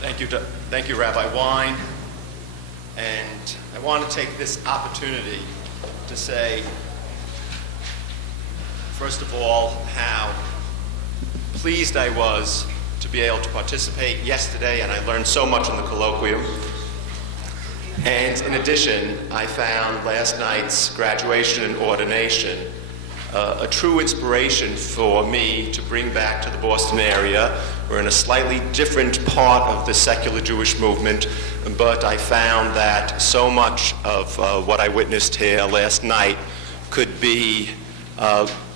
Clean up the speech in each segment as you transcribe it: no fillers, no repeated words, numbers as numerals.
Thank you, Rabbi Wein. And I want to take this opportunity to say, first of all, how pleased I was to be able to participate yesterday, and I learned so much in the colloquium. And in addition, I found last night's graduation and ordination a true inspiration for me to bring back to the Boston area. We're in a slightly different part of the secular Jewish movement, but I found that so much of what I witnessed here last night could be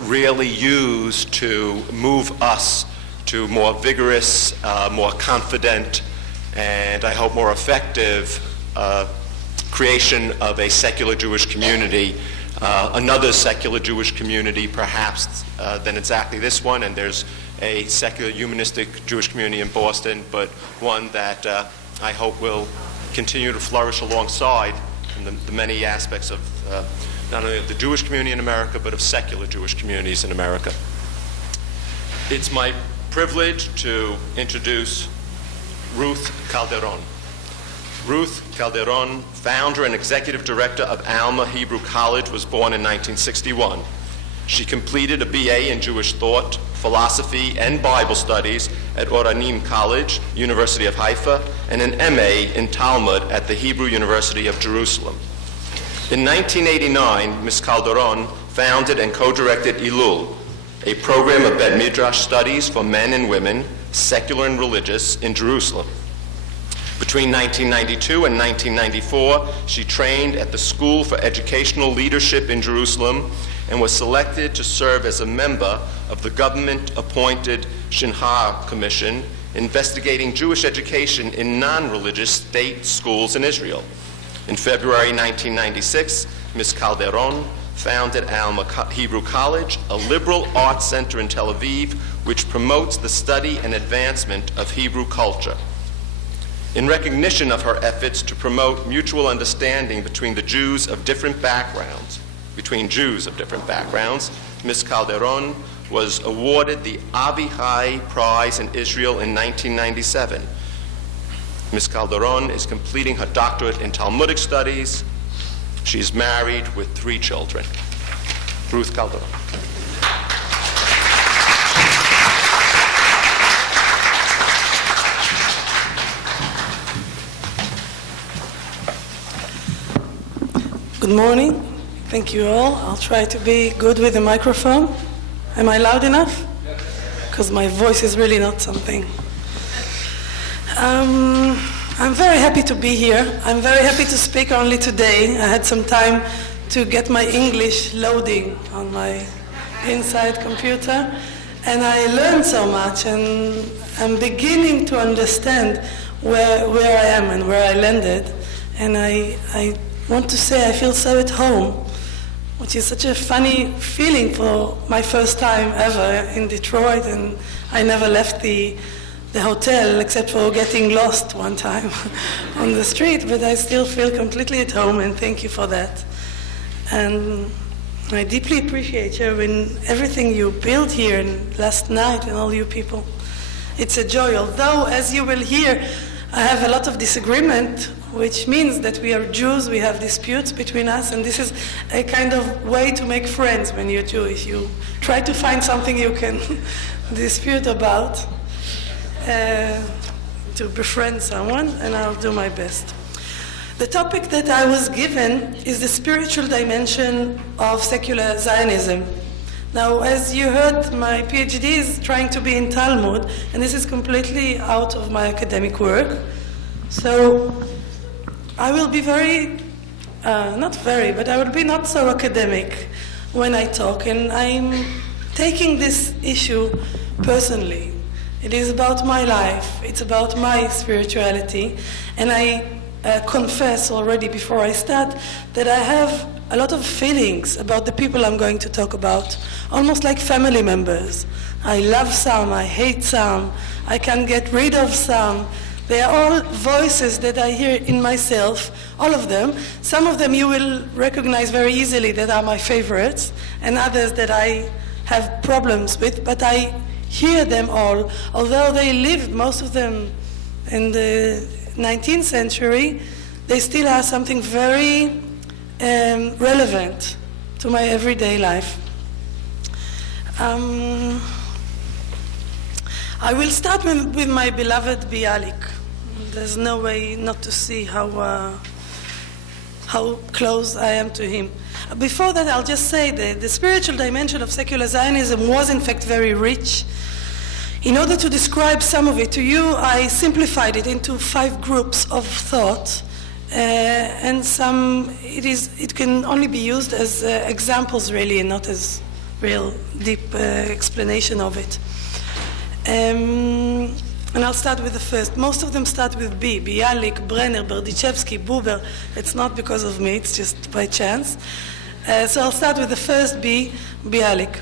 really used to move us to more vigorous, more confident, and I hope more effective creation of a secular Jewish community, another secular Jewish community perhaps than exactly this one, and there's a secular humanistic Jewish community in Boston, but one that I hope will continue to flourish alongside in the many aspects of not only of the Jewish community in America, but of secular Jewish communities in America. It's my privilege to introduce Ruth Calderon. Ruth Calderon, founder and executive director of Alma Hebrew College, was born in 1961. She completed a BA in Jewish thought, philosophy, and Bible studies at Oranim College, University of Haifa, and an MA in Talmud at the Hebrew University of Jerusalem. In 1989, Ms. Calderon founded and co-directed Ilul, a program of Bet Midrash studies for men and women, secular and religious, in Jerusalem. Between 1992 and 1994, she trained at the School for Educational Leadership in Jerusalem and was selected to serve as a member of the government-appointed Shinhar Commission investigating Jewish education in non-religious state schools in Israel. In February 1996, Ms. Calderon founded Alma Hebrew College, a liberal arts center in Tel Aviv, which promotes the study and advancement of Hebrew culture. In recognition of her efforts to promote mutual understanding between Jews of different backgrounds, Ms. Calderon was awarded the Avihai Prize in Israel in 1997. Ms. Calderon is completing her doctorate in Talmudic studies. She is married with 3 children. Ruth Calderon. Good morning. Thank you all. I'll try to be good with the microphone. Am I loud enough? Because my voice is really not something. I'm very happy to be here. I'm very happy to speak only today. I had some time to get my English loading on my inside computer, and I learned so much, and I'm beginning to understand where I am and where I landed. And I want to say I feel so at home, which is such a funny feeling for my first time ever in Detroit, and I never left the hotel except for getting lost one time on the street, but I still feel completely at home, and thank you for that. And I deeply appreciate Sherwin, everything you built here and last night and all you people. It's a joy, although as you will hear, I have a lot of disagreement, which means that we are Jews, we have disputes between us, and this is a kind of way to make friends when you're Jewish. You try to find something you can dispute about, to befriend someone, and I'll do my best. The topic that I was given is the spiritual dimension of secular Zionism. Now, as you heard, my PhD is trying to be in Talmud, and this is completely out of my academic work. So I will be I will be not so academic when I talk, and I'm taking this issue personally. It is about my life, it's about my spirituality, and I confess already before I start that I have a lot of feelings about the people I'm going to talk about, almost like family members. I love some, I hate some, I can get rid of some. They are all voices that I hear in myself, all of them. Some of them you will recognize very easily that are my favorites, and others that I have problems with, but I hear them all, although they live, most of them, in the 19th century, they still are something very relevant to my everyday life. I will start with my beloved Bialik. There's no way not to see how close I am to him. Before that, I'll just say that the spiritual dimension of secular Zionism was in fact very rich. In order to describe some of it to you, I simplified it into 5 groups of thought, and it can only be used as examples really, and not as real deep explanation of it. And I'll start with the first. Most of them start with B. Bialik, Brenner, Berdichevsky, Buber. It's not because of me, it's just by chance. So I'll start with the first B, Bialik.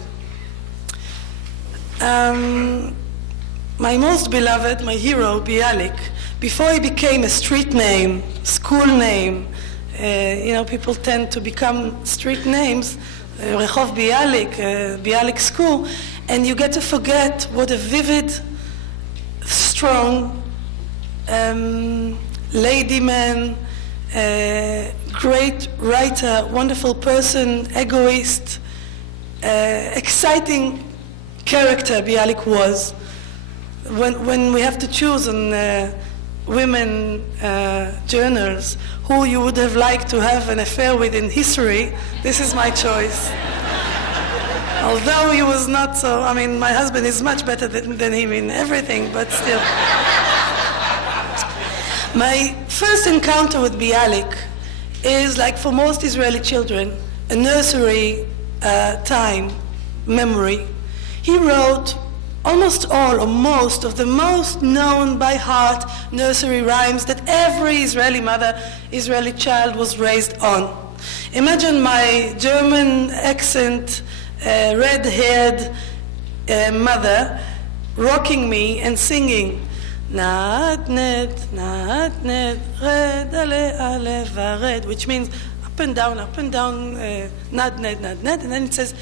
My most beloved, my hero, Bialik, before he became a street name, school name, people tend to become street names, Rehov Bialik, Bialik School, and you get to forget what a vivid, strong, lady man, great writer, wonderful person, egoist, exciting character Bialik was. When we have to choose on women journals who you would have liked to have an affair with in history, this is my choice. Although he was not so, my husband is much better than him in everything, but still. My first encounter with Bialik is, like for most Israeli children, a nursery time memory. He wrote almost all or most of the most known by heart nursery rhymes that every Israeli mother, Israeli child was raised on. Imagine my German accent, red-haired mother rocking me and singing Naat-net, red ale vared, which means up and down, naat-net, and then it says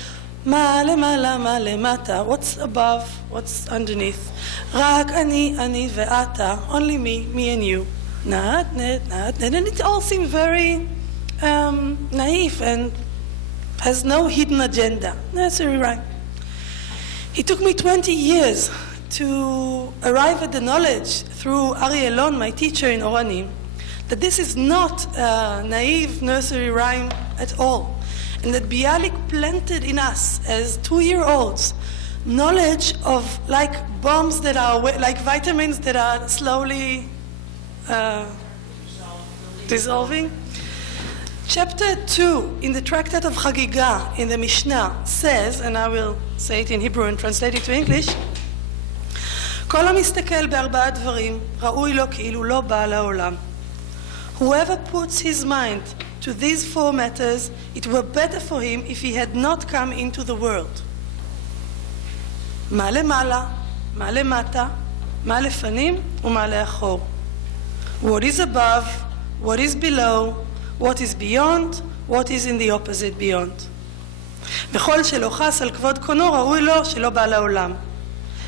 male mata, what's above, what's underneath, rak ani ve'ata, only me and you, naat-net, and it all seems very naive and has no hidden agenda. Nursery rhyme. It took me 20 years to arrive at the knowledge through Ari Elon, my teacher in Oranim, that this is not a naive nursery rhyme at all, and that Bialik planted in us as 2-year-olds knowledge of like bombs that are, like vitamins that are slowly dissolving. Chapter 2 in the Tractate of Chagiga in the Mishnah says, and I will say it in Hebrew and translate it to English, כל המסתכל בארבעה דברים, ראוי לו כאילו לא בא לעולם. Whoever puts his mind to these 4 matters, it were better for him if he had not come into the world. מה למעלה, מה למטה, מה לפנים ומה לאחור. What is above, what is below, what is beyond, what is in the opposite beyond. וכל שלא חס על כבוד קונו, ראוי לו שלא בא לעולם.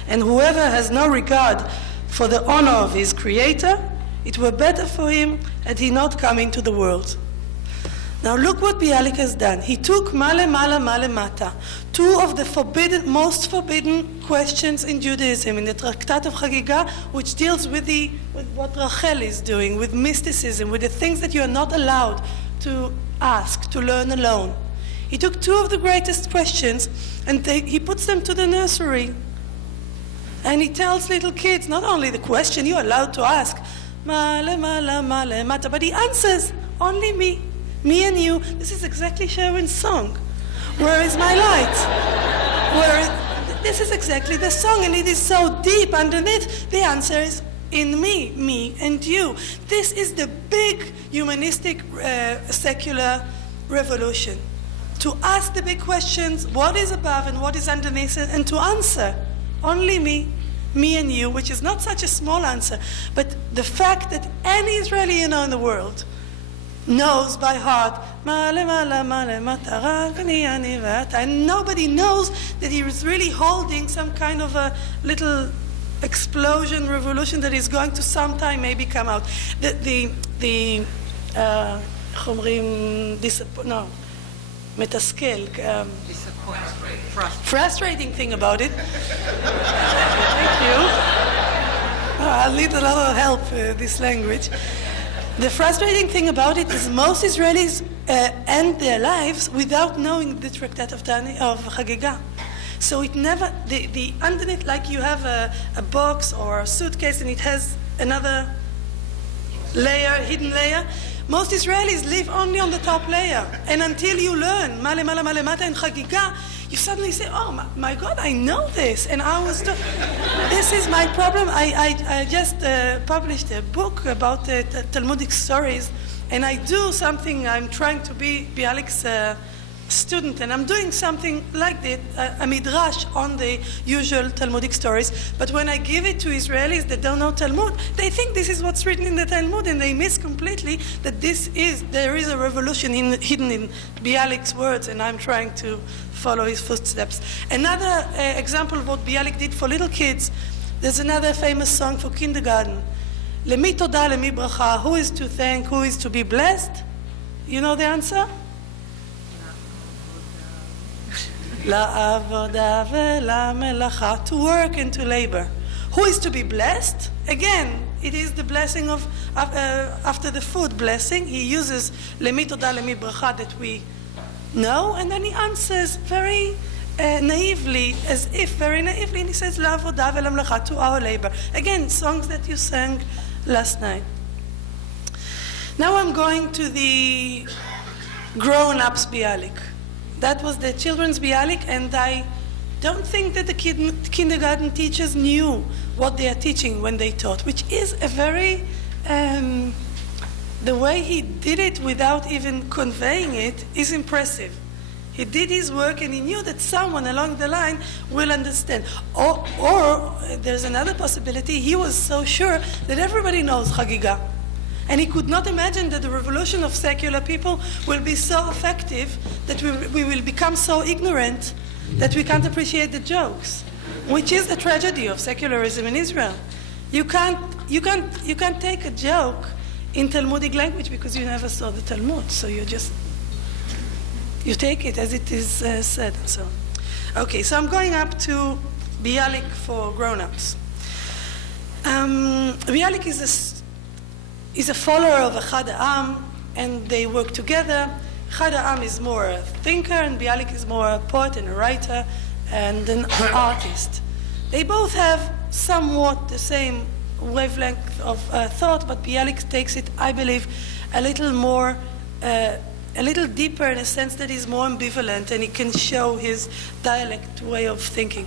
And whoever has no regard for the honor of his creator, it were better for him had he not come into the world. Now look what Bialik has done. He took male mata, 2 of the most forbidden questions in Judaism, in the Tractate of Chagiga, which deals with what Rachel is doing, with mysticism, with the things that you are not allowed to ask, to learn alone. He took 2 of the greatest questions and he puts them to the nursery. And he tells little kids, not only the question you're allowed to ask, male mata, but he answers, only me and you. This is exactly Sherwin's song. Where is my light? This is exactly the song, and it is so deep underneath. The answer is in me and you. This is the big humanistic secular revolution. To ask the big questions, what is above and what is underneath, and to answer, only me and you, which is not such a small answer, but the fact that any Israeli in the world knows by heart, and nobody knows that he is really holding some kind of a little explosion, revolution that is going to sometime maybe come out. איך אומרים, מתסכל. Frustrating thing about it. Thank you. I'll need a lot of help this language. The frustrating thing about it is most Israelis end their lives without knowing the Tractate of Chagiga. So it never, the underneath, like you have a box or a suitcase and it has another layer, hidden layer. Most Israelis live only on the top layer. And until you learn Male Male Male Mata and Chagiga, you suddenly say, oh my God, I know this. And I was, this is my problem. I just published a book about Talmudic stories. And I do something, I'm trying to be Bialik's student, and I'm doing something like that, a midrash on the usual Talmudic stories. But when I give it to Israelis that don't know Talmud, they think this is what's written in the Talmud, and they miss completely that there is a revolution hidden in Bialik's words, and I'm trying to follow his footsteps. Another example of what Bialik did for little kids, there's another famous song for kindergarten. Lemi toda, lemi bracha. Who is to thank, who is to be blessed? You know the answer? La'avoda ve'lamelacha, to work and to labor. Who is to be blessed? Again, it is the blessing of, after the food blessing, he uses lemi toda, lemi bracha that we know, and then he answers very naively, as if very naively, and he says la'avoda ve'lamelacha, to our labor. Again, songs that you sang last night. Now I'm going to the grown-ups Bialik. That was the children's Bialik, and I don't think that the kindergarten teachers knew what they are teaching when they taught, which is a very, the way he did it without even conveying it is impressive. He did his work and he knew that someone along the line will understand. Or there's another possibility, he was so sure that everybody knows Chagiga. And he could not imagine that the revolution of secular people will be so effective that we will become so ignorant that we can't appreciate the jokes, which is the tragedy of secularism in Israel. You can't take a joke in Talmudic language because you never saw the Talmud, so you take it as it is said and so on. Okay, so I'm going up to Bialik for grown-ups. Bialik is a follower of Echad Ha'am, and they work together. Echad Ha'am is more a thinker, and Bialik is more a poet and a writer and an artist. They both have somewhat the same wavelength of thought, but Bialik takes it, I believe, a little more, a little deeper in a sense that he's more ambivalent, and he can show his dialect way of thinking.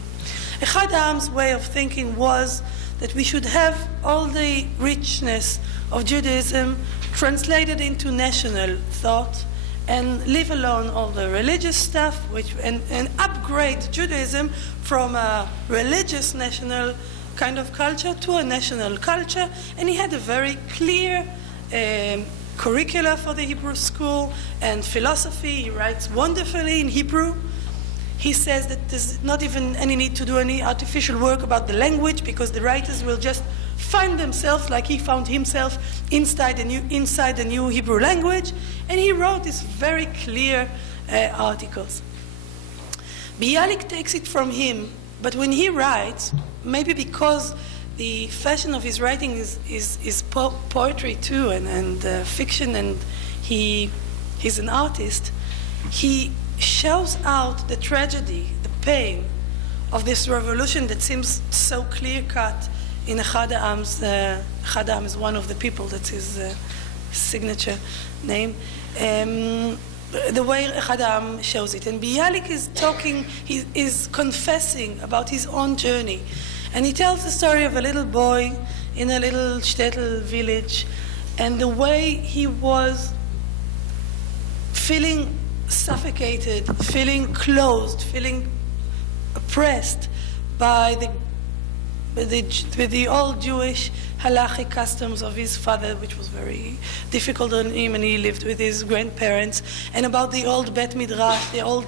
Echad Ha'am's way of thinking was that we should have all the richness of Judaism translated into national thought and leave alone all the religious stuff, and upgrade Judaism from a religious national kind of culture to a national culture. And he had a very clear curricula for the Hebrew school and philosophy. He writes wonderfully in Hebrew. He says that there's not even any need to do any artificial work about the language, because the writers will just find themselves like he found himself inside the new Hebrew language. And he wrote these very clear articles. Bialik takes it from him, but when he writes, maybe because the fashion of his writing is poetry too, and fiction, and he's an artist, he shows out the tragedy, the pain of this revolution that seems so clear-cut in Echad Ha'am's. Echad Ha'am is one of the people, that's his signature name. The way Echad Ha'am shows it. And Bialik is talking, he is confessing about his own journey. And he tells the story of a little boy in a little shtetl village, and the way he was feeling suffocated, feeling closed, feeling oppressed by the old Jewish halachic customs of his father, which was very difficult on him, and he lived with his grandparents, and about the old Bet Midrash, the old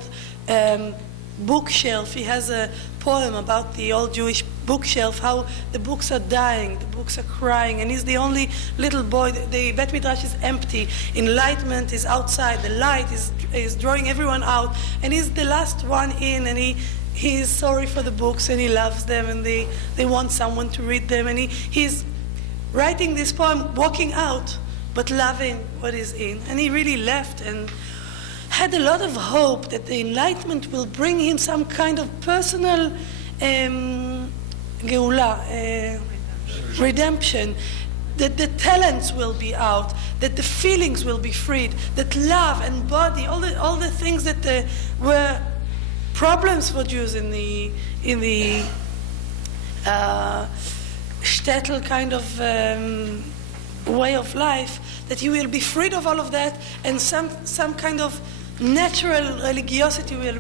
bookshelf. He has a poem about the old Jewish bookshelf, how the books are dying, the books are crying, and he's the only little boy. The Bet Midrash is empty. Enlightenment is outside. The light is drawing everyone out, and he's the last one in, and he is sorry for the books, and he loves them, and they want someone to read them, and he's writing this poem, walking out, but loving what is in. And he really left and had a lot of hope that the enlightenment will bring him some kind of personal geula, redemption, that the talents will be out, that the feelings will be freed, that love and body, all the things that were problems for Jews in the shtetl kind of way of life, that you will be freed of all of that, and some kind of natural religiosity will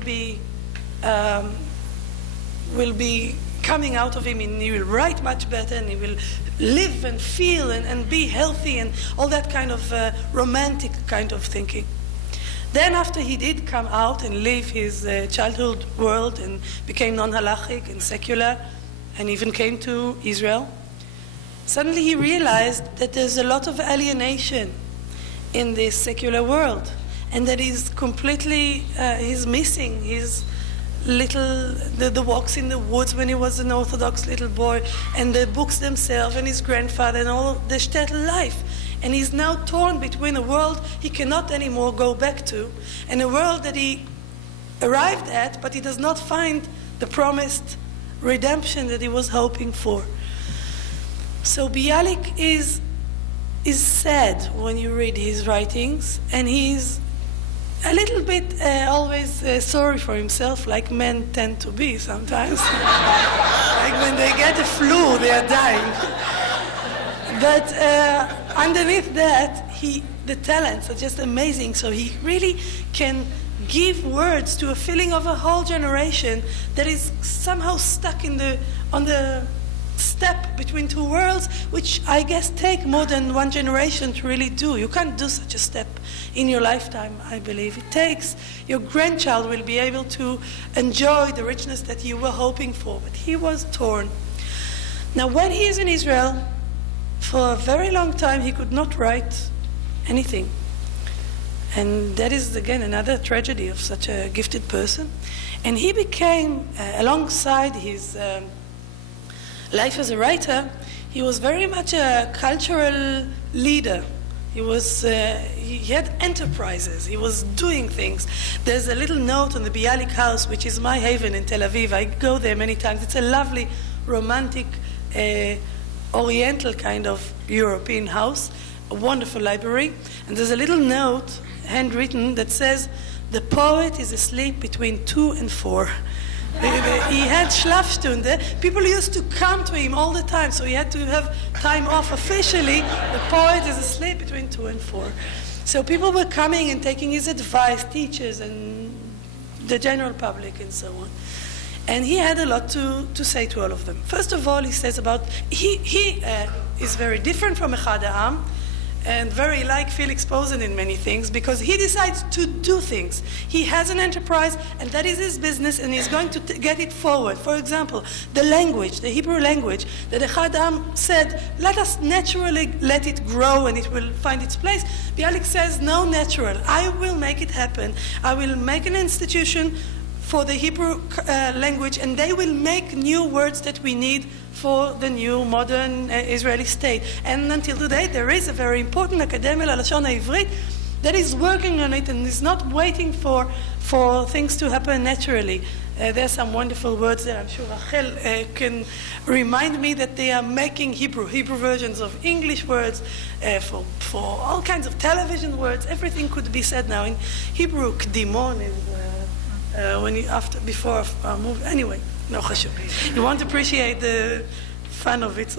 be coming out of him, and he will write much better, and he will live and feel and be healthy, and all that kind of romantic kind of thinking. Then after he did come out and leave his childhood world and became non-halachic and secular, and even came to Israel, suddenly he realized that there's a lot of alienation in this secular world, and that he's completely, he's missing his the walks in the woods when he was an Orthodox little boy, and the books themselves, and his grandfather, and all the shtetl life. And he's now torn between a world he cannot anymore go back to, and a world that he arrived at, but he does not find the promised redemption that he was hoping for. So Bialik is sad when you read his writings, and he's a little bit always sorry for himself, like men tend to be sometimes. Like when they get the flu, they are dying. But underneath that, the talents are just amazing. So he really can give words to a feeling of a whole generation that is somehow stuck on the step between two worlds, which I guess take more than one generation to really do. You can't do such a step in your lifetime, I believe. It takes, your grandchild will be able to enjoy the richness that you were hoping for, but he was torn. Now, when he is in Israel, for a very long time, he could not write anything. And that is, again, another tragedy of such a gifted person. And he became, alongside his life as a writer, he was very much a cultural leader. He had enterprises. He was doing things. There's a little note on the Bialik house, which is my haven in Tel Aviv. I go there many times. It's a lovely, romantic, oriental kind of European house, a wonderful library. And there's a little note, handwritten, that says, "The poet is asleep between 2 and 4. He had Schlafstunde. People used to come to him all the time, so he had to have time off officially. The poet is asleep between 2 and 4. So people were coming and taking his advice, teachers and the general public and so on. And he had a lot to say to all of them. First of all, he says about, he is very different from Echad Ha'am, and very like Felix Posen in many things, because he decides to do things. He has an enterprise, and that is his business, and he's going to get it forward. For example, the language, the Hebrew language, that Echad Ha'am said, let us naturally let it grow and it will find its place. Bialik says, no natural. I will make it happen. I will make an institution for the Hebrew language, and they will make new words that we need for the new modern Israeli state. And until today, there is a very important Academia Lashon HaIvrit that is working on it and is not waiting for things to happen naturally. There are some wonderful words there. I'm sure Rachel can remind me that they are making Hebrew versions of English words for all kinds of television words. Everything could be said now in Hebrew. Kdimon is before a movie. Anyway, no chashuv. You won't appreciate the fun of it,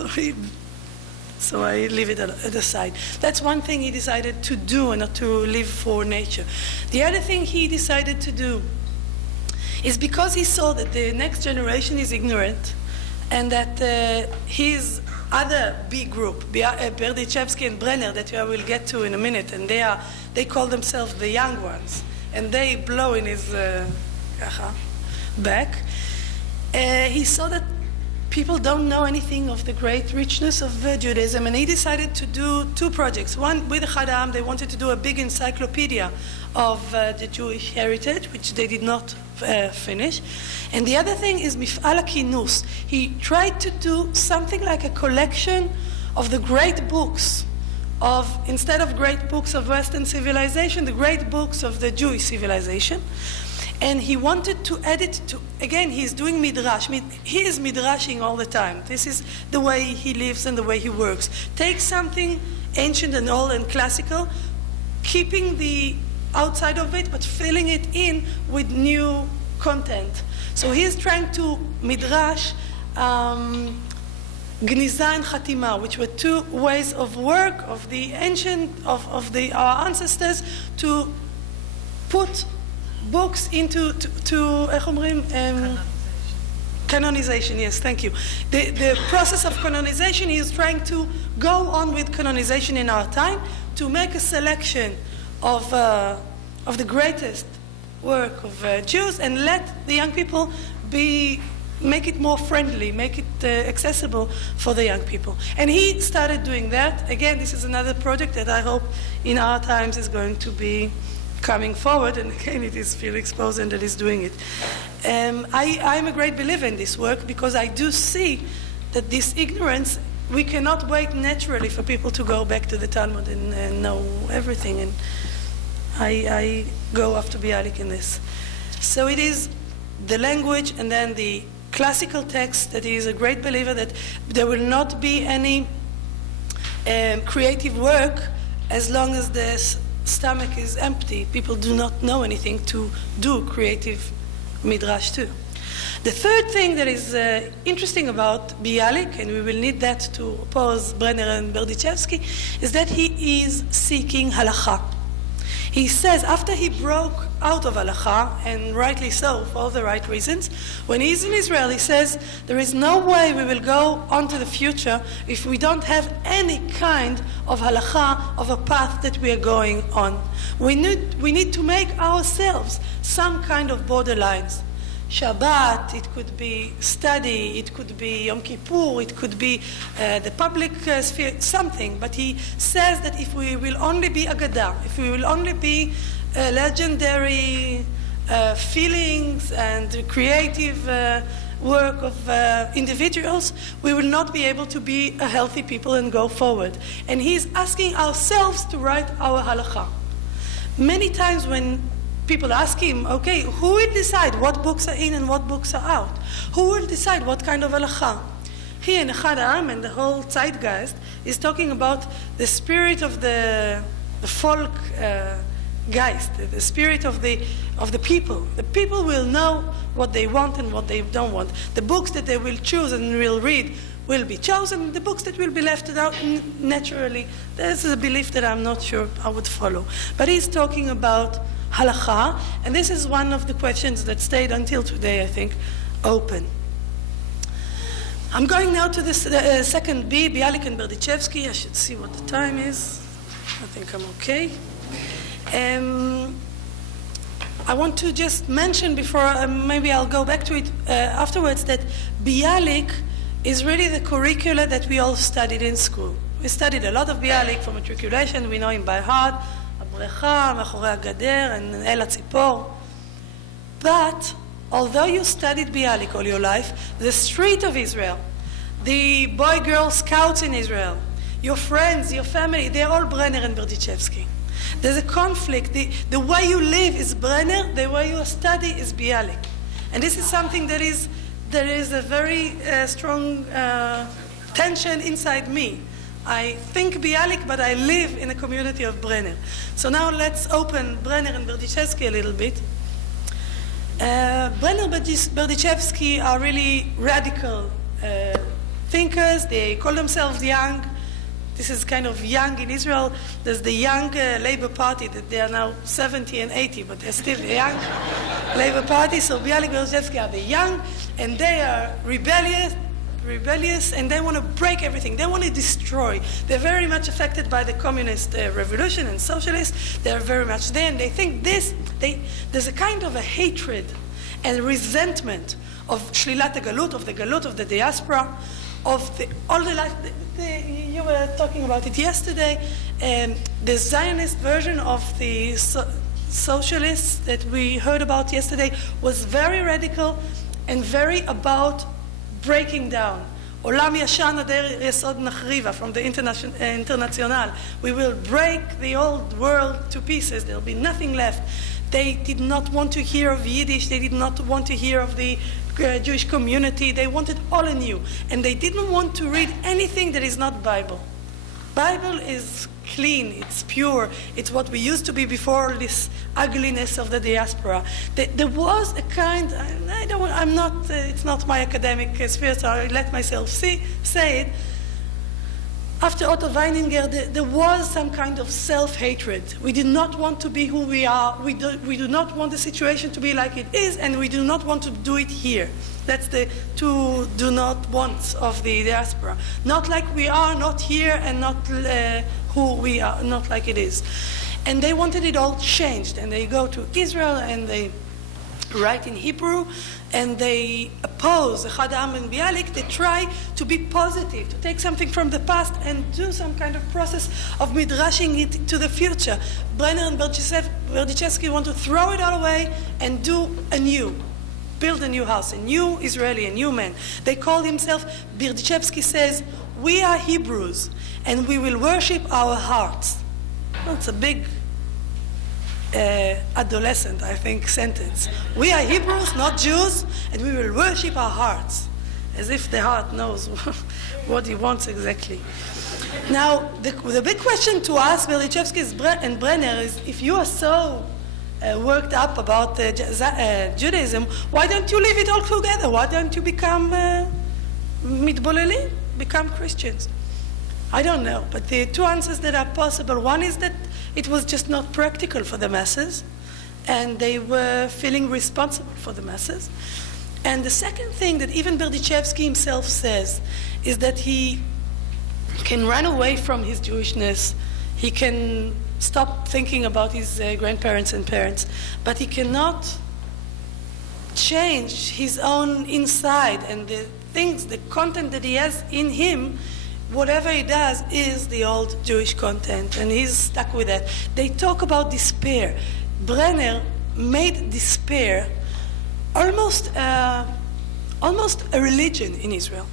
so I leave it at the side. That's one thing he decided to do, and not to live for nature. The other thing he decided to do is because he saw that the next generation is ignorant, and that his other big group, Berdichevsky and Brenner, that I will get to in a minute, and they call themselves the young ones, and they blow in his back, he saw that people don't know anything of the great richness of Judaism, and he decided to do two projects. One, with Echad Ha'am, they wanted to do a big encyclopedia of the Jewish heritage, which they did not finish. And the other thing is Mif'al HaKinus. He tried to do something like a collection of the great books of, instead of great books of Western civilization, the great books of the Jewish civilization. And he wanted to add it to, again, he's doing midrash. He is midrashing all the time. This is the way he lives and the way he works. Take something ancient and old and classical, keeping the outside of it, but filling it in with new content. So he is trying to midrash Gniza and Khatima, which were two ways of work of the ancient, our ancestors, to put books into canonization. Yes, thank you. The process of canonization, he is trying to go on with canonization in our time to make a selection of the greatest work of Jews and let the young people make it more friendly, make it accessible for the young people. And he started doing that. Again, this is another project that I hope in our times is going to be coming forward, and again it is Felix Posen that is doing it. I'm a great believer in this work because I do see that this ignorance, we cannot wait naturally for people to go back to the Talmud and know everything, and I go after Bialik in this. So it is the language and then the classical text that he is a great believer that there will not be any creative work as long as the stomach is empty. People do not know anything to do creative midrash too. The third thing that is interesting about Bialik, and we will need that to oppose Brenner and Berdichevsky, is that he is seeking halakha. He says, after he broke out of halakha, and rightly so, for all the right reasons, when he's in Israel, he says, there is no way we will go on to the future if we don't have any kind of halakha, of a path that we are going on. We need to make ourselves some kind of borderlines. Shabbat, it could be study, it could be Yom Kippur, it could be the public sphere, something. But he says that if we will only be Agadah, if we will only be legendary feelings and creative work of individuals, we will not be able to be a healthy people and go forward. And he's asking ourselves to write our halakha. Many times when people ask him, okay, who will decide what books are in and what books are out? Who will decide what kind of halakha? He and Echad Ha'am and the whole zeitgeist is talking about the spirit of the folk geist, the spirit of the people. The people will know what they want and what they don't want. The books that they will choose and will read will be chosen. The books that will be left out naturally, this is a belief that I'm not sure I would follow. But he's talking about halakha, and this is one of the questions that stayed until today, I think, open. I'm going now to the second B, Bialik and Berdichevsky. I should see what the time is. I think I'm okay. I want to just mention before, maybe I'll go back to it afterwards, that Bialik is really the curricula that we all studied in school. We studied a lot of Bialik for matriculation. We know him by heart. הבריכה, מאחורי הגדר, and אל הציפור. But, although you studied Bialik all your life, the street of Israel, the boy-girl scouts in Israel, your friends, your family, they're all Brenner and Berdichevsky. There's a conflict. The way you live is Brenner, the way you study is Bialik. And this is something there is a very strong tension inside me. I think Bialik, but I live in a community of Brenner. So now let's open Brenner and Berdichevsky a little bit. Brenner and Berdichevsky are really radical thinkers. They call themselves young. This is kind of young in Israel. There's the young Labour Party that they are now 70 and 80, but they're still a young Labour Party. So Bialik and Berdichevsky are the young, and they are rebellious, and they want to break everything. They want to destroy. They're very much affected by the communist revolution and socialists. They're very much there, and they think there's a kind of a hatred and resentment of shlilat galut, of the diaspora, of all the life. You were talking about it yesterday. The Zionist version of the socialists that we heard about yesterday was very radical and very about breaking down. Olam yashan ader yesod nachriva from the International. We will break the old world to pieces. There will be nothing left. They did not want to hear of Yiddish. They did not want to hear of the Jewish community. They wanted all anew. And they didn't want to read anything that is not Bible. Bible is clean, it's pure, it's what we used to be before this ugliness of the diaspora. There was a kind, it's not my academic sphere, so I let myself say it. After Otto Weininger, there was some kind of self-hatred. We did not want to be who we are. We do not want the situation to be like it is, and we do not want to do it here. That's the two do not wants of the diaspora. Not like we are, not here, and not who we are, not like it is. And they wanted it all changed. And they go to Israel, and they write in Hebrew, and they oppose Echad Ha'am and Bialik. They try to be positive, to take something from the past and do some kind of process of midrashing it to the future. Brenner and Berdichevsky want to throw it all away and do anew. Build a new house, a new Israeli, a new man. They call themselves, Berdichevsky says, we are Hebrews, and we will worship our hearts. That's a big adolescent, I think, sentence. We are Hebrews, not Jews, and we will worship our hearts. As if the heart knows what he wants exactly. Now, the big question to ask Berdichevsky and Brenner is, if you are so worked up about Judaism, why don't you leave it all together? Why don't you become mitbolelin, become Christians? I don't know, but the two answers that are possible. One is that it was just not practical for the masses, and they were feeling responsible for the masses. And the second thing that even Berdichevsky himself says is that he can run away from his Jewishness. He can stop thinking about his grandparents and parents, but he cannot change his own inside, and the things, the content that he has in him, whatever he does is the old Jewish content, and he's stuck with that. They talk about despair. Brenner made despair almost a religion in Israel.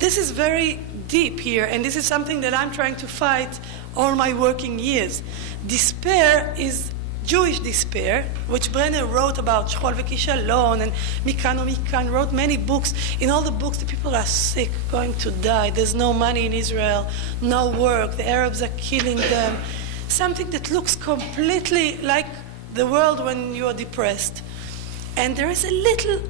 This is very deep here, and this is something that I'm trying to fight all my working years. Despair is Jewish despair, which Brenner wrote about, Shchol v'Kishalon, and Mikan o Mikan, wrote many books. In all the books, the people are sick, going to die. There's no money in Israel, no work, the Arabs are killing them. Something that looks completely like the world when you are depressed. And there is a little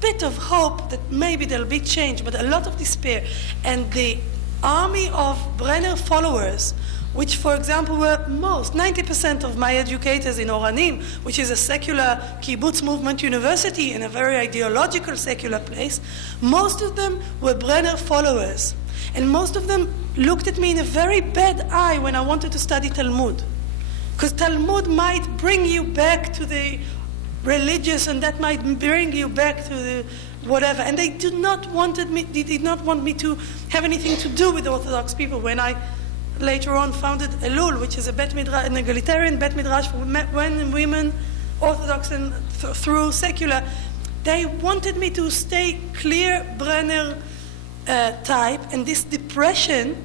bit of hope that maybe there'll be change, but a lot of despair. And the army of Brenner followers, which, for example, were 90% of my educators in Oranim, which is a secular kibbutz movement university and a very ideological secular place, most of them were Brenner followers. And most of them looked at me in a very bad eye when I wanted to study Talmud. Because Talmud might bring you back to the religious, and that might bring you back to the whatever. And they did not want me to have anything to do with Orthodox people. When I later on founded Elul, which is a bet midrash, an egalitarian bet midrash for men and women, Orthodox and through secular, they wanted me to stay clear Brenner type, and this depression,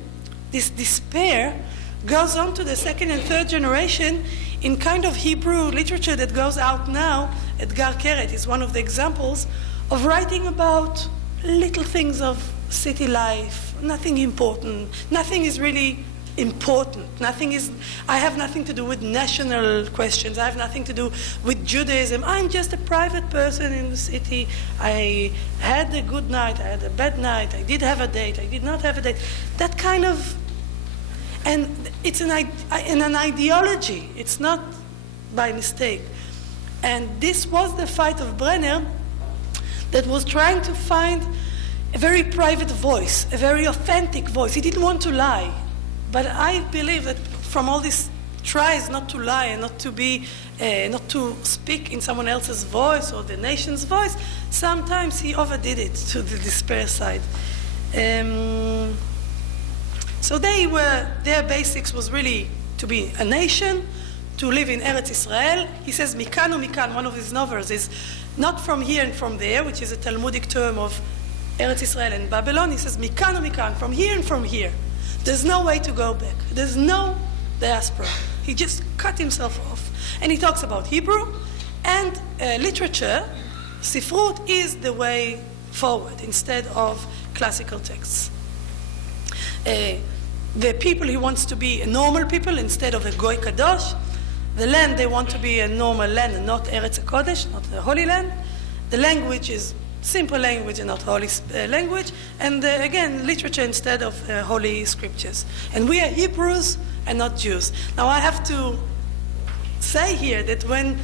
this despair, goes on to the second and third generation in kind of Hebrew literature that goes out now. Edgar Keret is one of the examples of writing about little things of city life, nothing important, nothing is really important. I have nothing to do with national questions. I have nothing to do with Judaism. I'm just a private person in the city. I had a good night. I had a bad night. I did have a date. I did not have a date. That kind of, and it's an ideology. It's not by mistake. And this was the fight of Brenner that was trying to find a very private voice, a very authentic voice. He didn't want to lie. But I believe that from all this tries not to lie and not to speak in someone else's voice or the nation's voice, sometimes he overdid it to the despair side. So their basics was really to be a nation, to live in Eretz Israel. He says, Mikan u'mikan, one of his novels, is not from here and from there, which is a Talmudic term of Eretz Israel and Babylon. He says, Mikan u'mikan, from here and from here. There's no way to go back. There's no diaspora. He just cut himself off. And he talks about Hebrew and literature. Sifrut is the way forward instead of classical texts. The people, he wants to be a normal people instead of a Goy Kadosh. The land, they want to be a normal land and not Eretz HaKodesh, not the Holy Land. The language is simple language and not holy language. And again, literature instead of holy scriptures. And we are Hebrews and not Jews. Now I have to say here that when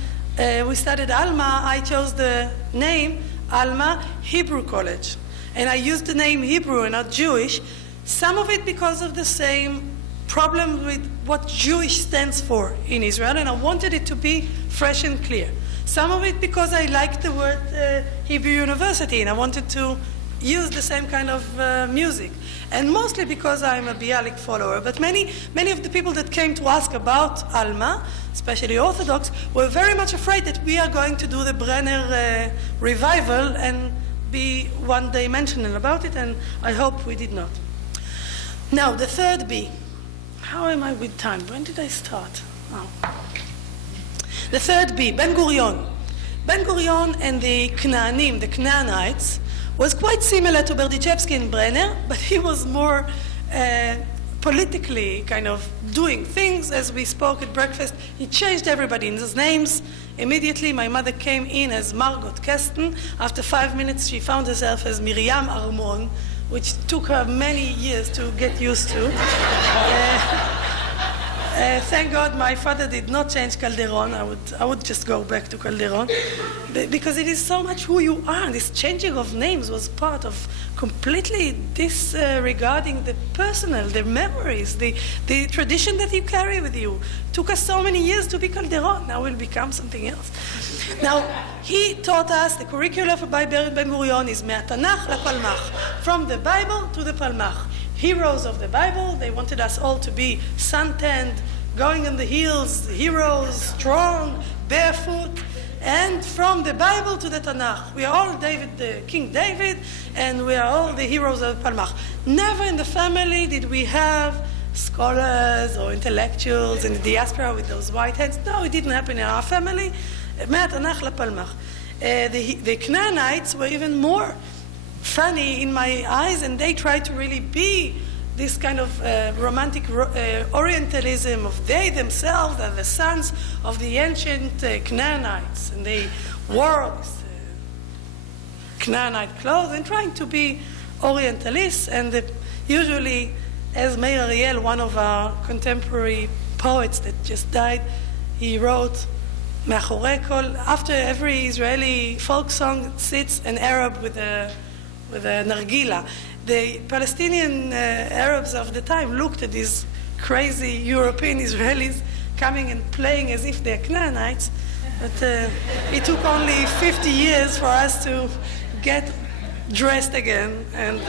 we started Alma, I chose the name Alma Hebrew College. And I used the name Hebrew and not Jewish. Some of it because of the same problem with what Jewish stands for in Israel, and I wanted it to be fresh and clear. Some of it because I liked the word Hebrew University, and I wanted to use the same kind of music. And mostly because I'm a Bialik follower. But many of the people that came to ask about Alma, especially Orthodox, were very much afraid that we are going to do the Brenner revival and be one-dimensional about it, and I hope we did not. Now, the third B. How am I with time? When did I start? Oh. The third B, Ben Gurion. Ben Gurion and the Knaanim, the Knaanites, was quite similar to Berdichevsky and Brenner, but he was more politically kind of doing things. As we spoke at breakfast, he changed everybody's names. Immediately, my mother came in as Margot Kesten. After 5 minutes, she found herself as Miriam Armon, which took her many years to get used to. Thank God my father did not change Calderon. I would just go back to Calderon. Because it is so much who you are. This changing of names was part of completely disregarding the personal, the memories, the tradition that you carry with you. Took us so many years to be Calderon. Now we'll become something else. Now, he taught us the curricula for Ben Gurion is מהתנ"ך לפלמ"ח, from the Bible to the Palmach. Heroes of the Bible, they wanted us all to be suntanned, going on the hills, heroes, strong, barefoot, and from the Bible to the Tanakh. We are all King David, and we are all the heroes of Palmach. Never in the family did we have scholars or intellectuals in the diaspora with those white heads. No, it didn't happen in our family. מהתנ"ך לפלמ"ח. The Knaanites were even more funny in my eyes, and they tried to really be this kind of romantic Orientalism of they themselves are the sons of the ancient Canaanites, and they wore this Canaanite clothes and trying to be Orientalists. And usually, as Meir Ariel, one of our contemporary poets that just died, he wrote, מאחורי כל, after every Israeli folk song sits an Arab with a nargila. The Palestinian Arabs of the time looked at these crazy European Israelis coming and playing as if they're Canaanites, but it took only 50 years for us to get dressed again and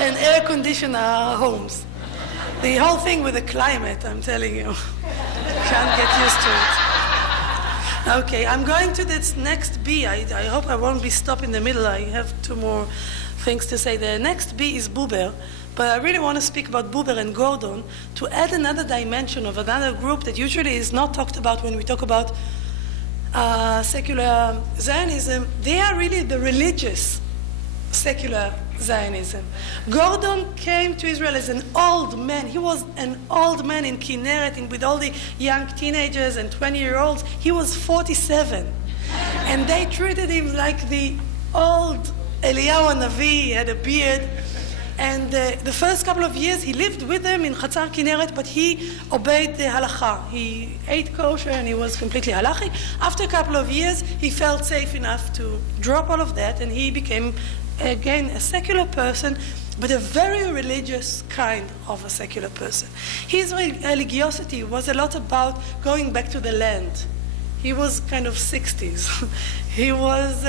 air condition our homes. The whole thing with the climate, I'm telling you, can't get used to it. Okay, I'm going to this next B. I hope I won't be stopped in the middle. I have 2 more things to say. The next B is Buber, but I really want to speak about Buber and Gordon to add another dimension of another group that usually is not talked about when we talk about secular Zionism. They are really the religious secular Zionism. Gordon came to Israel as an old man. He was an old man in Kinneret with all the young teenagers and 20-year-olds. He was 47. And they treated him like the old Eliyahu Hanavi. He had a beard. And the first couple of years he lived with them in Chatzar Kinneret, but he obeyed the halacha. He ate kosher and he was completely halachic. After a couple of years, he felt safe enough to drop all of that, and he became again a secular person, but a very religious kind of a secular person. His religiosity was a lot about going back to the land. He was kind of 60s. He was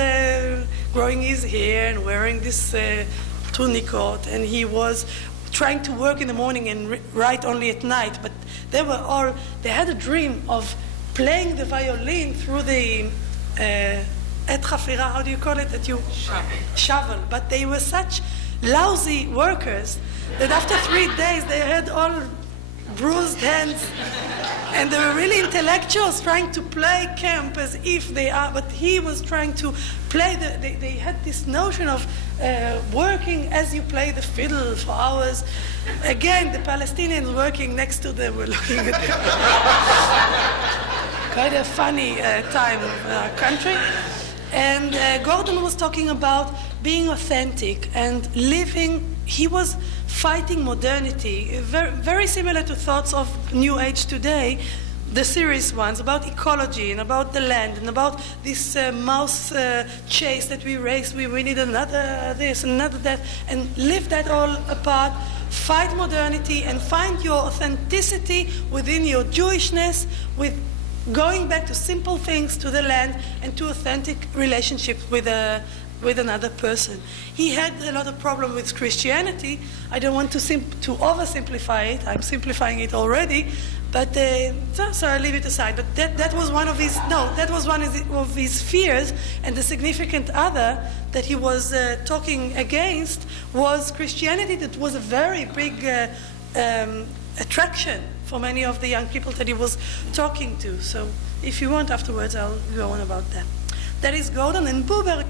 growing his hair and wearing this tunicot, and he was trying to work in the morning and write only at night. But they had a dream of playing the violin through the et chafira, how do you call it? Shovel. But they were such lousy workers that after 3 days they had all bruised hands, and they were really intellectuals trying to play camp as if they are, but he was trying to play they had this notion of working as you play the fiddle for hours. Again, the Palestinians working next to them were looking at them. Quite a funny time in our country. And Gordon was talking about being authentic and living. He was fighting modernity, very, very similar to thoughts of New Age today, the serious ones about ecology and about the land and about this mouse chase that we race. We need another this, another that, and live that all apart. Fight modernity and find your authenticity within your Jewishness, with going back to simple things, to the land, and to authentic relationships with another person. He had a lot of problem with Christianity. I don't want to oversimplify it. I'm simplifying it already, but so I leave it aside. But that was one of his fears, and the significant other that he was talking against was Christianity. That was a very big attraction for many of the young people that he was talking to. So if you want afterwards, I'll go on about that. That is Gordon and Buber.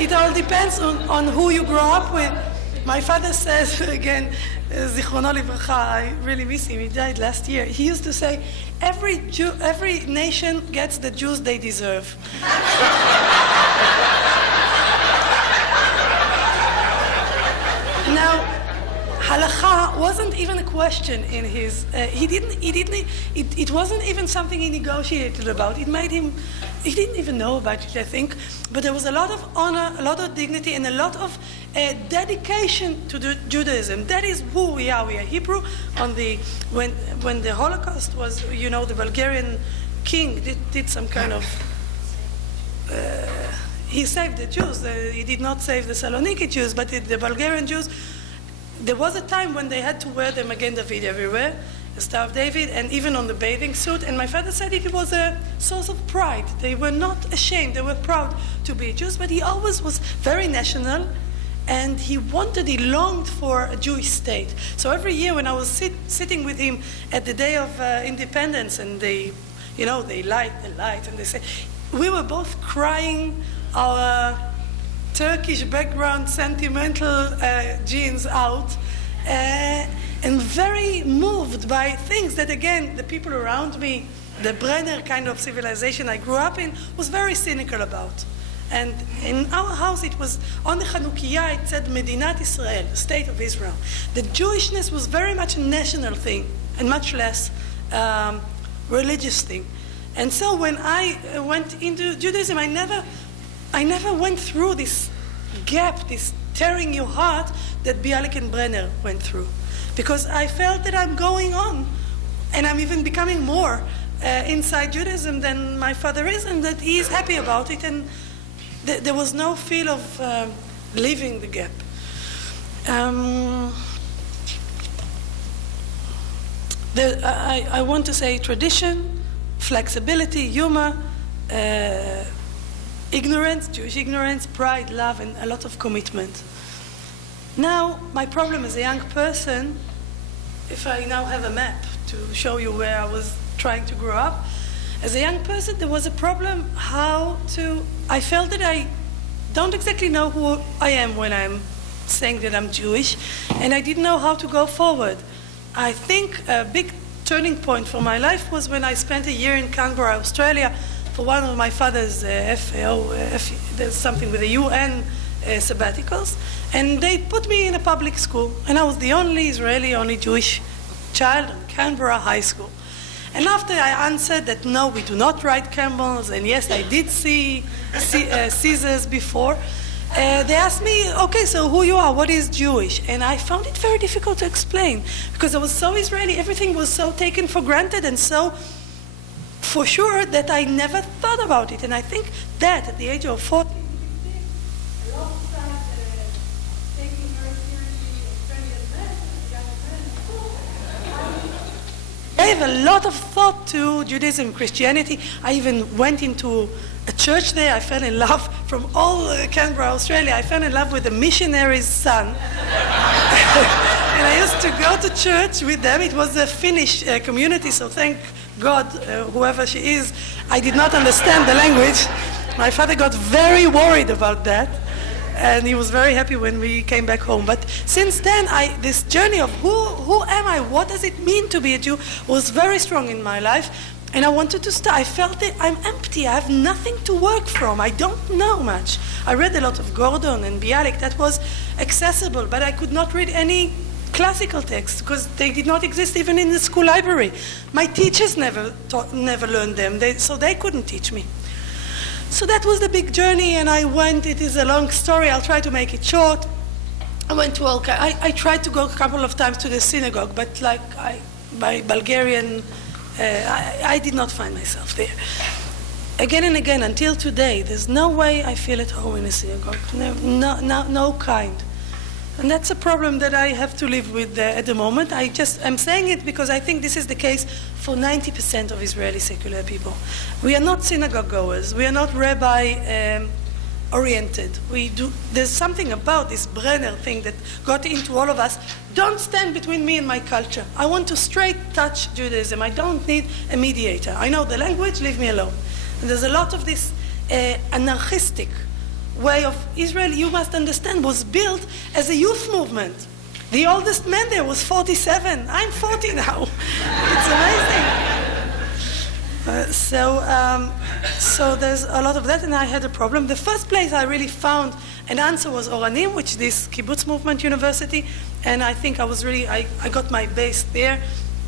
It all depends on who you grow up with. My father says, again, Zichrono Livracha, I really miss him, he died last year. He used to say, every nation gets the Jews they deserve. Now, halakha wasn't even a question in his. It wasn't even something he negotiated about. It made him. He didn't even know about it, I think. But there was a lot of honor, a lot of dignity, and a lot of dedication to Judaism. That is who we are. We are Hebrew. When the Holocaust was, the Bulgarian king did some kind of. He saved the Jews. He did not save the Saloniki Jews, but the Bulgarian Jews. There was a time when they had to wear the Magen David everywhere, the Star of David, and even on the bathing suit. And my father said it was a source of pride. They were not ashamed. They were proud to be Jews. But he always was very national, and he longed for a Jewish state. So every year when I was sitting with him at the day of independence, and they light the light, and they say, we were both crying our Turkish background, sentimental genes out, and very moved by things that, again, the people around me, the Brenner kind of civilization I grew up in, was very cynical about. And in our house, it was, on the Chanukiah, it said Medinat Israel, the state of Israel. The Jewishness was very much a national thing, and much less religious thing. And so when I went into Judaism, I never went through this gap, this tearing your heart that Bialik and Brenner went through. Because I felt that I'm going on, and I'm even becoming more inside Judaism than my father is, and that he is happy about it, and there was no feel of leaving the gap. I want to say tradition, flexibility, humor, ignorance, Jewish ignorance, pride, love, and a lot of commitment. Now, my problem as a young person, if I now have a map to show you where I was trying to grow up, as a young person, there was a problem I felt that I don't exactly know who I am when I'm saying that I'm Jewish, and I didn't know how to go forward. I think a big turning point for my life was when I spent a year in Canberra, Australia, for one of my father's there's something with the UN sabbaticals, and they put me in a public school, and I was the only Israeli, only Jewish child in Canberra High School. And after I answered that no, we do not ride camels, and yes, I did see Caesars before, they asked me, okay, so who you are, what is Jewish? And I found it very difficult to explain, because I was so Israeli, everything was so taken for granted, and so for sure that I never thought about it. And I think that at the age of 14, alongside taking very seriously Australian men, I gave a lot of thought to Judaism and Christianity. I even went into a church there. I fell in love from all Canberra, Australia. I fell in love with a missionary's son. And I used to go to church with them. It was a Finnish community, so thank God, whoever she is, I did not understand the language. My father got very worried about that, and he was very happy when we came back home. But since then, this journey of who am I, what does it mean to be a Jew, was very strong in my life, and I wanted to start. I felt that I'm empty. I have nothing to work from. I don't know much. I read a lot of Gordon and Bialik. That was accessible, but I could not read any classical texts because they did not exist even in the school library. My teachers never learned them, so they couldn't teach me. So that was the big journey, and I went. It is a long story. I'll try to make it short. I went to I tried to go a couple of times to the synagogue, but my Bulgarian, I did not find myself there. Again and again, until today, there's no way I feel at home in a synagogue. No kind. And that's a problem that I have to live with at the moment. I'm saying it because I think this is the case for 90% of Israeli secular people. We are not synagogue goers. We are not rabbi oriented. There's something about this Brenner thing that got into all of us. Don't stand between me and my culture. I want to straight touch Judaism. I don't need a mediator. I know the language, leave me alone. And there's a lot of this anarchistic way of Israel, you must understand, was built as a youth movement. The oldest man there was 47. I'm 40 now. It's amazing. So there's a lot of that, and I had a problem. The first place I really found an answer was Oranim, which is this kibbutz movement university, and I think I got my base there.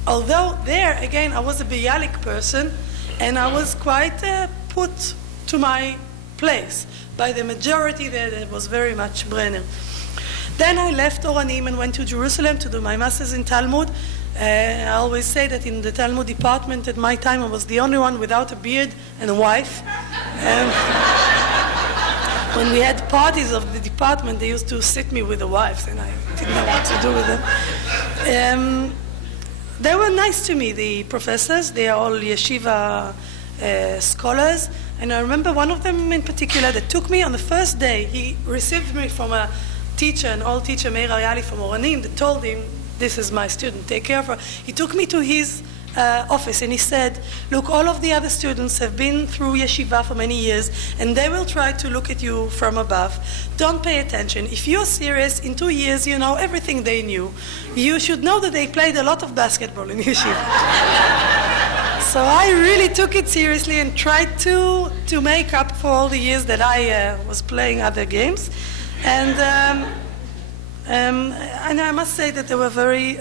Although there, again, I was a Bialik person, and I was quite put to my place by the majority there that was very much Brenner. Then I left Oranim and went to Jerusalem to do my master's in Talmud. I always say that in the Talmud department at my time I was the only one without a beard and a wife. When we had parties of the department, they used to sit me with the wives, and I didn't know what to do with them. They were nice to me, the professors. They are all yeshiva scholars. And I remember one of them in particular that took me on the first day. He received me from a teacher, an old teacher, Meir Ayali from Oranim, that told him, this is my student, take care of her. He took me to his office and he said, look, all of the other students have been through yeshiva for many years and they will try to look at you from above. Don't pay attention. If you're serious, in 2 years you know everything they knew. You should know that they played a lot of basketball in yeshiva. So I really took it seriously and tried to make up for all the years that I was playing other games. And I must say that they were very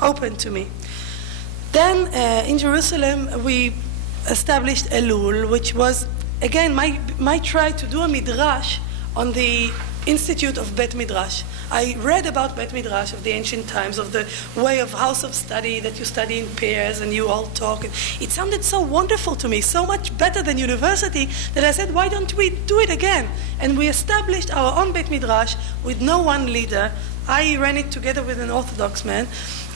open to me. Then in Jerusalem, we established Elul, which was, again, my try to do a midrash on the Institute of Bet Midrash. I read about Bet Midrash of the ancient times, of the way of house of study, that you study in pairs and you all talk. It sounded so wonderful to me, so much better than university, that I said, why don't we do it again? And we established our own Bet Midrash with no one leader. I ran it together with an Orthodox man.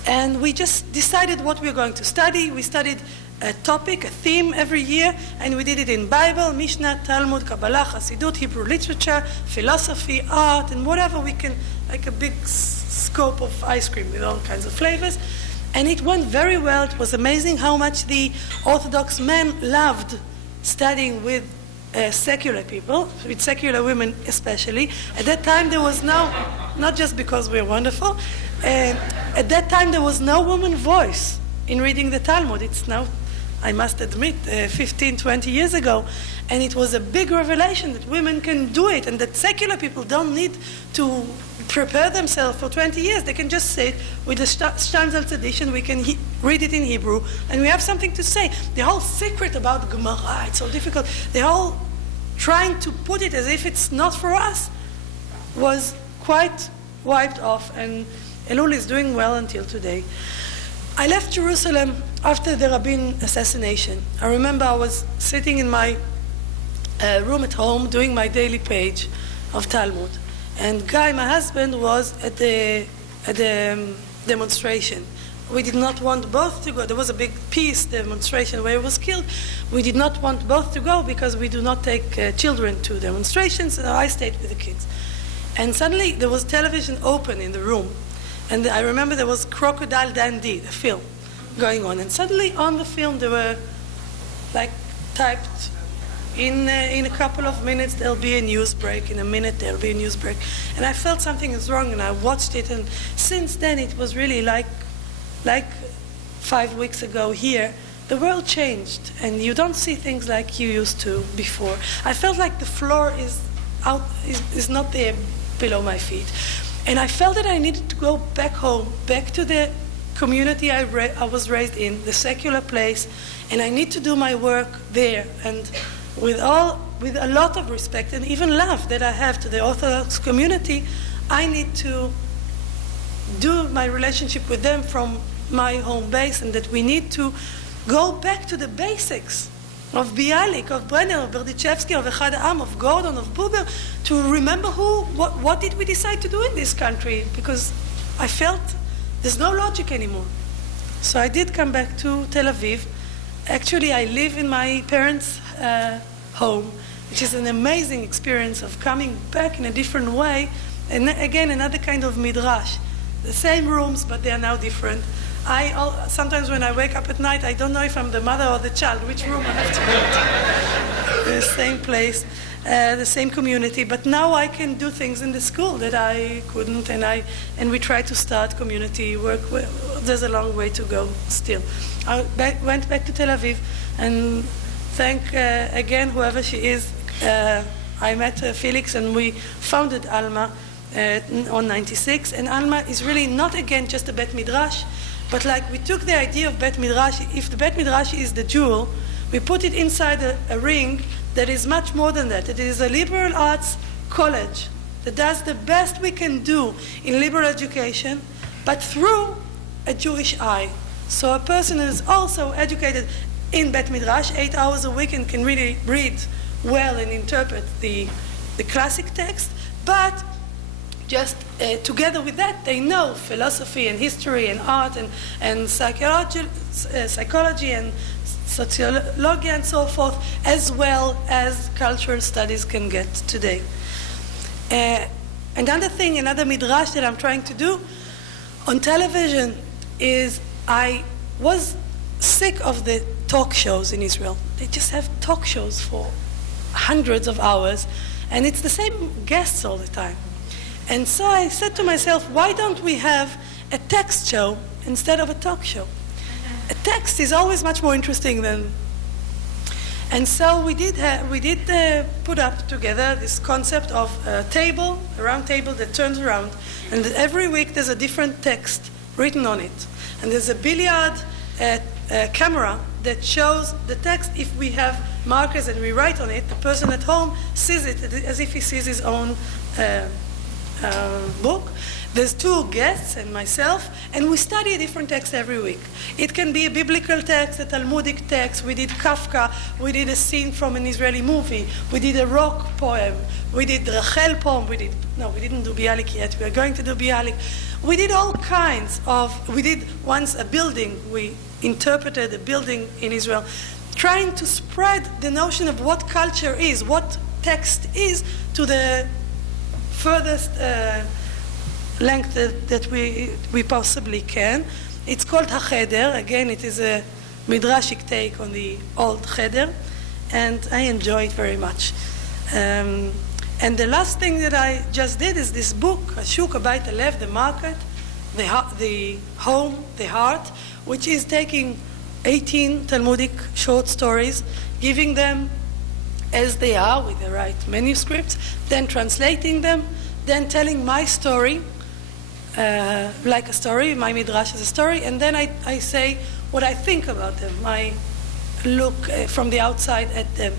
And we just decided what we were going to study. We studied a topic, a theme every year, and we did it in Bible, Mishnah, Talmud, Kabbalah, Hasidut, Hebrew literature, philosophy, art, and whatever we can, like a big scope of ice cream with all kinds of flavors. And it went very well. It was amazing how much the Orthodox men loved studying with secular people, with secular women especially. At that time there was not just because we're wonderful, at that time there was no woman voice in reading the Talmud. It's now, I must admit, 15, 20 years ago. And it was a big revelation that women can do it and that secular people don't need to prepare themselves for 20 years. They can just say it with the Shtanzel edition, we can read it in Hebrew, and we have something to say. The whole secret about Gemara, it's so difficult. The whole trying to put it as if it's not for us was quite wiped off, and Elul is doing well until today. I left Jerusalem after the Rabin assassination. I remember I was sitting in my room at home doing my daily page of Talmud. And Guy, my husband, was at the demonstration. We did not want both to go. There was a big peace demonstration where he was killed. We did not want both to go because we do not take children to demonstrations, so I stayed with the kids. And suddenly there was television open in the room. And I remember there was Crocodile Dundee, the film, going on. And suddenly on the film there were, like, typed, in a couple of minutes there'll be a news break, in a minute there'll be a news break. And I felt something is wrong, and I watched it, and since then it was really like 5 weeks ago here, the world changed, and you don't see things like you used to before. I felt like the floor is not there below my feet. And I felt that I needed to go back home, back to the community I was raised in, the secular place, and I need to do my work there. And with a lot of respect and even love that I have to the Orthodox community, I need to do my relationship with them from my home base, and that we need to go back to the basics of Bialik, of Brenner, of Berdichevsky, of Echad Ha'am, of Gordon, of Buber, to remember what did we decide to do in this country, because I felt there's no logic anymore. So I did come back to Tel Aviv. Actually, I live in my parents' home, which is an amazing experience of coming back in a different way, and again, another kind of midrash. The same rooms, but they are now different. Sometimes when I wake up at night, I don't know if I'm the mother or the child, which room I have to go to. The same place. the same community, but now I can do things in the school that I couldn't, and we try to start community work. There's a long way to go still. I went back to Tel Aviv, and thank again whoever she is. I met Felix, and we founded Alma on 96, and Alma is really not again just a Bet Midrash, but like we took the idea of Bet Midrash. If the Bet Midrash is the jewel, we put it inside a ring that is much more than that. It is a liberal arts college that does the best we can do in liberal education, but through a Jewish eye. So a person is also educated in Bet Midrash 8 hours a week and can really read well and interpret the classic text, but just together with that, they know philosophy and history and art and psychology and sociology and so forth, as well as cultural studies can get today. Another thing, another midrash that I'm trying to do on television is I was sick of the talk shows in Israel. They just have talk shows for hundreds of hours, and it's the same guests all the time. And so I said to myself, why don't we have a text show instead of a talk show? A text is always much more interesting than... And so we did put up together this concept of a table, a round table that turns around, and every week there's a different text written on it. And there's a billiard camera that shows the text. If we have markers and we write on it, the person at home sees it as if he sees his own book. There's two guests and myself, and we study a different text every week. It can be a biblical text, a Talmudic text. We did Kafka. We did a scene from an Israeli movie. We did a rock poem. We did Rachel poem. We didn't do Bialik yet. We are going to do Bialik. We did all kinds of... We did once a building. We interpreted a building in Israel, trying to spread the notion of what culture is, what text is, to the furthest length that we possibly can. It's called HaCheder. Again, it is a midrashic take on the old Cheder, and I enjoy it very much. And the last thing that I just did is this book, Ashuk Abayit Alev, the market, the home, the heart, which is taking 18 Talmudic short stories, giving them as they are with the right manuscripts, then translating them, then telling my story, like a story, my midrash is a story, and then I say what I think about them. I look from the outside at them.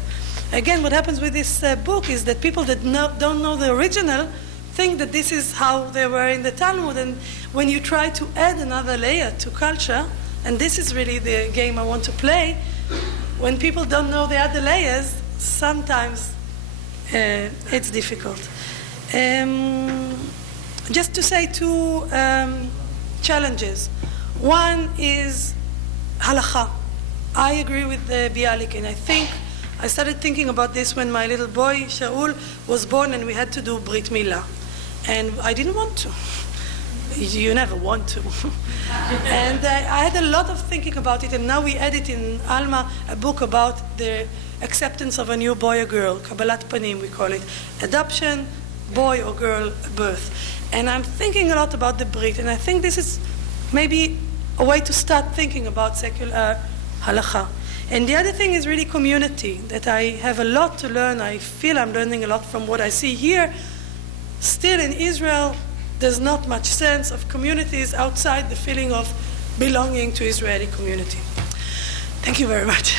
Again, what happens with this book is that people that don't know the original think that this is how they were in the Talmud, and when you try to add another layer to culture, and this is really the game I want to play, when people don't know the other layers, sometimes it's difficult. Just to say two challenges. One is halacha. I agree with Bialik, and I started thinking about this when my little boy, Shaul, was born, and we had to do Brit Milah. And I didn't want to. You never want to. And I had a lot of thinking about it, and now we edit in Alma a book about the acceptance of a new boy or girl, Kabbalat Panim, we call it. Adoption, boy or girl, birth. And I'm thinking a lot about the Brit, and I think this is maybe a way to start thinking about secular halacha. And the other thing is really community, that I have a lot to learn. I feel I'm learning a lot from what I see here. Still in Israel, there's not much sense of communities outside the feeling of belonging to Israeli community. Thank you very much.